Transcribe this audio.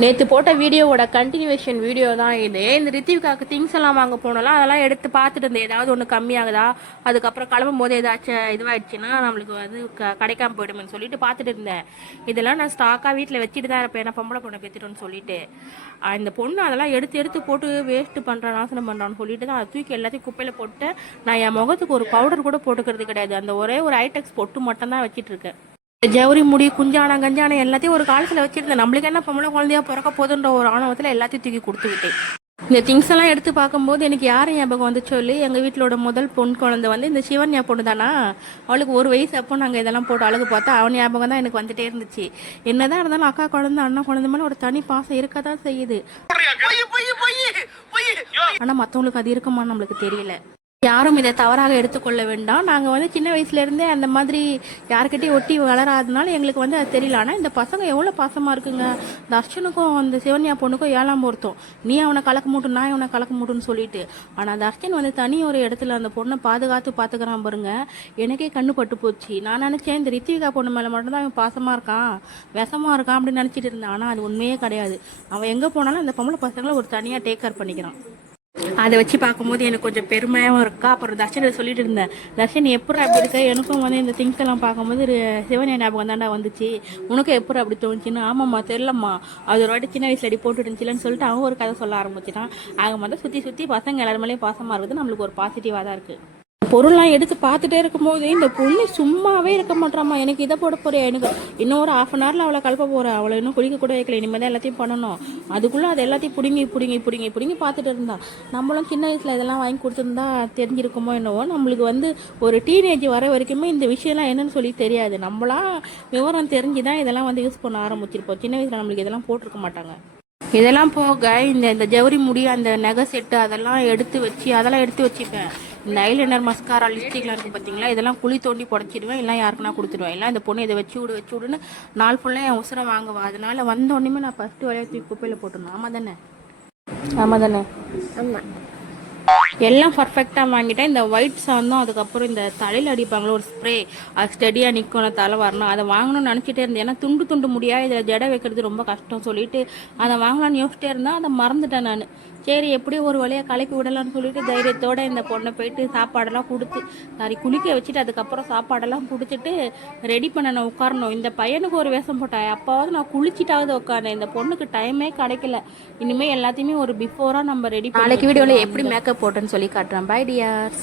நேற்று போட்ட வீடியோவோட கண்டினியூவேஷன் வீடியோ தான் இது. இந்த ரித்திவிகாவுக்கு திங்ஸ் எல்லாம் வாங்க போனோம்லாம், அதெல்லாம் எடுத்து பார்த்துட்டு இருந்தேன். ஏதாவது ஒன்று கம்மியாகுதா, அதுக்கப்புறம் கிளம்பும் போது ஏதாச்சும் இதுவாகிடுச்சுன்னா நம்மளுக்கு வந்து கிடைக்காம போயிடும்னு சொல்லிட்டு பார்த்துட்டு இருந்தேன். இதெல்லாம் நான் ஸ்டாக்காக வீட்டில் வச்சுட்டு தான் இருப்பேன், ஏன்னா பொம்பளை பொண்ணை பெற்றுட்டோன்னு சொல்லிட்டு. இந்த பொண்ணு அதெல்லாம் எடுத்து எடுத்து போட்டு வேஸ்ட்டு பண்ணுறான், நாசனம் பண்ணுறான்னு சொல்லிட்டு தான் அதை தூக்கி எல்லாத்தையும் குப்பையில் போட்டு, நான் என் முகத்துக்கு ஒரு பவுடர் கூட போட்டுக்கிறது கிடையாது. அந்த ஒரே ஒரு ஐடெக்ஸ் பொட்டு மட்டும் தான் வச்சிட்டு இருக்கேன். ஜவுரி முடி குஞ்சான கஞ்சான எல்லாத்தையும் ஒரு காலத்தில் வச்சிருந்தேன். நம்மளுக்கு என்ன பொம்பளை குழந்தையா பிறக்க போதுன்ற ஒரு ஆணவத்தில் எல்லாத்தையும் தூக்கி கொடுத்துக்கிட்டேன். இந்த திங்ஸ் எல்லாம் எடுத்து பார்க்கும்போது எனக்கு யார் ஞாபகம் வந்து சொல்லி, எங்கள் வீட்டிலோட முதல் பொன் குழந்தை வந்து இந்த சிவன்யா பொண்ணு தானா. அவளுக்கு ஒரு வயசு அப்போ நாங்கள் இதெல்லாம் போட்டு அழகு பார்த்தா அவன் ஞாபகம் தான் எனக்கு வந்துட்டே இருந்துச்சு. என்னதான் இருந்தாலும் அக்கா குழந்தை அண்ணா குழந்தை மேலே ஒரு தனி பாசம் இருக்க தான் செய்யுது. ஆனால் மற்றவங்களுக்கு அது இருக்குமா நம்மளுக்கு தெரியல. யாரும் இதை தவறாக எடுத்துக்கொள்ள வேண்டாம். நாங்கள் வந்து சின்ன வயசுலேருந்தே அந்த மாதிரி யாருக்கிட்டையும் ஒட்டி வளராதனால எங்களுக்கு வந்து அது தெரியல. ஆனால் இந்த பசங்க எவ்வளோ பாசமாக இருக்குங்க. தர்ஷனுக்கும் அந்த சிவன்யா பொண்ணுக்கும் 7ஆம் பொருத்தம். நீ அவனை கலக்க மூட்டும், நான் அவனை கலக்க மூட்டுன்னு சொல்லிட்டு. ஆனால் தர்ஷன் வந்து தனி ஒரு இடத்துல அந்த பொண்ணை பாதுகாத்து பார்த்துக்கிறான் பாருங்க. எனக்கே கண்ணு பட்டு போச்சு. நான் நினச்சேன் இந்த ரித்திவிகா பொண்ணு மேலே மட்டும்தான் அவன் பாசமாக இருக்கான், விஷமாக இருக்கான் அப்படின்னு நினச்சிட்டு இருந்தேன். ஆனால் அது உண்மையே கிடையாது. அவன் எங்கே போனாலும் அந்த பொம்பளை பசங்களை ஒரு தனியாக டேக் கேர் பண்ணிக்கிறான். அதை வச்சு பார்க்கும்போது எனக்கு கொஞ்சம் பெருமையாகவும் இருக்கா. அப்புறம் தர்ஷனை சொல்லிட்டு இருந்தேன், தர்ஷன் எப்படி அப்படி இருக்க, எனக்கும் வந்து இந்த திங்ஸ் எல்லாம் பார்க்கும்போது சிவனியா ஞாபகம் தாண்டா வந்துச்சு, உனக்கும் எப்படி அப்படி தோணுச்சுன்னு. ஆமாம்மா தெரிலம்மா, அது ஒரு வாட்டி சின்ன வயசுல அடி போட்டு இருந்துச்சுலன்னு சொல்லிட்டு அவன் ஒரு கதை சொல்ல ஆரம்பிச்சிட்டான். ஆக மொத்தம் சுற்றி சுற்றி பசங்க எல்லாருமேலேயும் பாசமாக இருக்குது. நம்மளுக்கு ஒரு பாசிட்டிவாக தான் இருக்குது. பொருள்லாம் எடுத்து பார்த்துட்டே இருக்கும்போது இந்த பொண்ணு சும்மாவே இருக்க மாட்டாமா. எனக்கு இதை போட போறியா, எனக்கு இன்னும் ஒரு 1/2 hourல அவளை கலப்ப போகிறேன், அவளை இன்னும் குளிக்க கூட வைக்கல, இனிமேல் தான் எல்லாத்தையும் பண்ணணும். அதுக்குள்ளே அது எல்லாத்தையும் பிடுங்கி பார்த்துட்டு இருந்தா. நம்மளும் சின்ன வயசில் இதெல்லாம் வாங்கி கொடுத்துருந்தா தெரிஞ்சிருக்குமோ என்னவோ. நம்மளுக்கு வந்து ஒரு டீனேஜ் வர வரைக்குமே இந்த விஷயம்லாம் என்னன்னு சொல்லி தெரியாது. நம்மளாம் விவரம் தெரிஞ்சு தான் இதெல்லாம் வந்து யூஸ் பண்ண ஆரம்பிச்சிருப்போம். சின்ன வயசில் நம்மளுக்கு இதெல்லாம் போட்டிருக்க மாட்டாங்க. இதெல்லாம் போக இந்த ஜவுரி முடி, அந்த நகை செட்டு அதெல்லாம் எடுத்து வச்சுப்பேன். இந்த ஐலைனர் மஸ்காரா லிப்ஸ்டிக்லாம் இருக்குது பார்த்தீங்களா, இதெல்லாம் குழி தோண்டி புடச்சிடுவேன், இல்லை யாருக்குன்னா கொடுத்துடுவேன். இல்லை இந்த பொண்ணு இதை வச்சு விடுன்னு நாள் ஃபுல்லாக என் உசுரை வாங்குவா. அதனால வந்த உடனே நான் ஃபஸ்ட்டு வரையா தூக்கி குப்பையில் போட்டுருந்தேன். ஆமாம் தானே? ஆமாம். எல்லாம் பர்ஃபெக்டாக வாங்கிட்டேன். இந்த ஒயிட் சாந்தும் அதுக்கப்புறம் இந்த தலையில் அடிப்பாங்களோ ஒரு ஸ்ப்ரே, அது ஸ்டெடியாக நிற்கணும், தலை வரணும், அதை வாங்கணும்னு நினச்சிட்டே இருந்தேன். ஏன்னா துண்டு முடியாது, இதில் ஜடை வைக்கிறது ரொம்ப கஷ்டம் சொல்லிட்டு அதை வாங்கலாம்னு யோசிச்சிட்டே இருந்தேன். அதை மறந்துட்டேன் நான். சரி எப்படியும் ஒரு வழியாக கலக்கி விடலான்னு சொல்லிட்டு தைரியத்தோடு இந்த பொண்ணை போயிட்டு சாப்பாடெல்லாம் கொடுத்து குளிக்க வச்சுட்டு அதுக்கப்புறம் சாப்பாடெல்லாம் கொடுத்துட்டு ரெடி பண்ண நான் உட்காரணும். இந்த பையனுக்கு ஒரு வேஷம் போட்டேன், அப்பாவது நான் குளிச்சிட்டாவது உட்காந்தேன். இந்த பொண்ணுக்கு டைமே கிடைக்கல. இனிமேல் எல்லாத்தையுமே ஒரு பிஃபோராக நம்ம ரெடி. நாளைக்கு வீடியோவில் எப்படி மேக்கப் போட்டேன்னு சொல்லி காட்டுறேன். Bye tears.